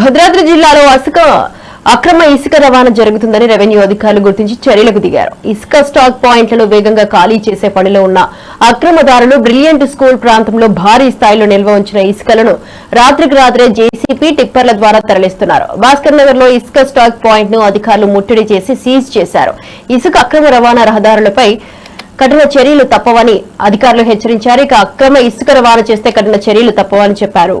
భద్రాద్రి జిల్లాలో అసుక అక్రమ ఇసుక రవాణా జరుగుతుందని రెవెన్యూ అధికారులు గుర్తించి చర్యలకు దిగారు. ఇసుక స్టాక్ పాయింట్లను వేగంగా ఖాళీ చేసే పనిలో ఉన్న అక్రమదారులు బ్రిలియంట్ స్కూల్ ప్రాంతంలో భారీ స్థాయిలో నిల్వ ఉంచిన ఇసుకలను రాత్రికి రాత్రే జేసీపీ టిప్పర్ల ద్వారా తరలిస్తున్నారు. భాస్కర్ నగర్లో ఇసుక స్టాక్ పాయింట్ను అధికారులు ముట్టడి చేసి సీజ్ చేశారు. ఇసుక అక్రమ రవాణా రహదారులపై కఠిన చర్యలు తప్పవని అధికారులు హెచ్చరించారు. ఇక అక్రమ ఇసుక రవాణా చేస్తే కఠిన చర్యలు తప్పవని చెప్పారు.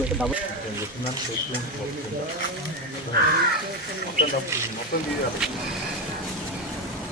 మొత్తం మొత్తం తీయాలి